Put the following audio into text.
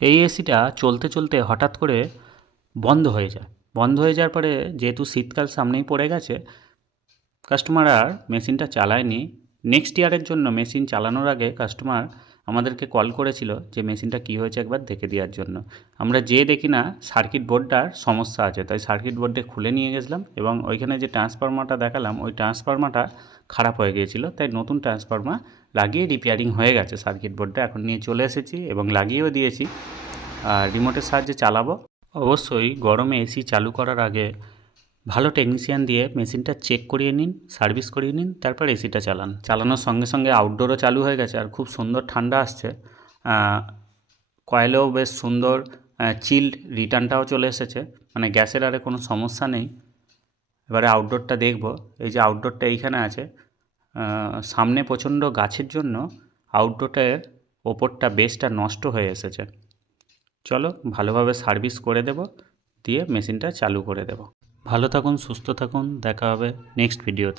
এই এসিটা চলতে চলতে হঠাৎ করে বন্ধ হয়ে যায়। বন্ধ হয়ে যাওয়ার পরে যেহেতু শীতকাল সামনেই পড়ে গেছে, কাস্টমার আর মেশিনটা চালায়নি। নেক্সট ইয়ারের জন্য মেশিন চালানোর আগে কাস্টমার আমাদেরকে কল করেছিল যে মেশিনটা কী হয়েছে একবার দেখে দেওয়ার জন্য। আমরা যেয়ে দেখি না সার্কিট বোর্ডটার সমস্যা আছে, তাই সার্কিট বোর্ডে খুলে নিয়ে গেছিলাম এবং ওইখানে যে ট্রান্সফরমারটা দেখালাম ওই ট্রান্সফরমারটা খারাপ হয়ে গিয়েছিলো, তাই নতুন ট্রান্সফরমার লাগিয়ে রিপেয়ারিং হয়ে গেছে সার্কিট বোর্ডটা। এখন নিয়ে চলে এসেছি এবং লাগিয়েও দিয়েছি, আর রিমোটের সাহায্যে চালাবো। অবশ্যই গরমে এসি চালু করার আগে ভালো টেকনিশিয়ান দিয়ে মেশিনটা চেক করিয়ে নিন, সার্ভিস করিয়ে নিন, তারপর এসিটা চালান। চালানোর সঙ্গে সঙ্গে আউটডোরও চালু হয়ে গেছে আর খুব সুন্দর ঠান্ডা আসছে। কয়েলেও বেশ সুন্দর চিল্ড রিটার্নটাও চলে এসেছে, মানে গ্যাসের আরে কোনো সমস্যা নেই। এবারে আউটডোরটা দেখব। এই যে আউটডোরটা এইখানে আছে, সামনে প্রচণ্ড গাছের জন্য আউটডোরটার ওপরটা বেসটা নষ্ট হয়ে এসেছে। চলো ভালোভাবে সার্ভিস করে দেব, দিয়ে মেশিনটা চালু করে দেব। ভালো থাকুন, সুস্থ থাকুন, দেখা হবে নেক্সট ভিডিওতে।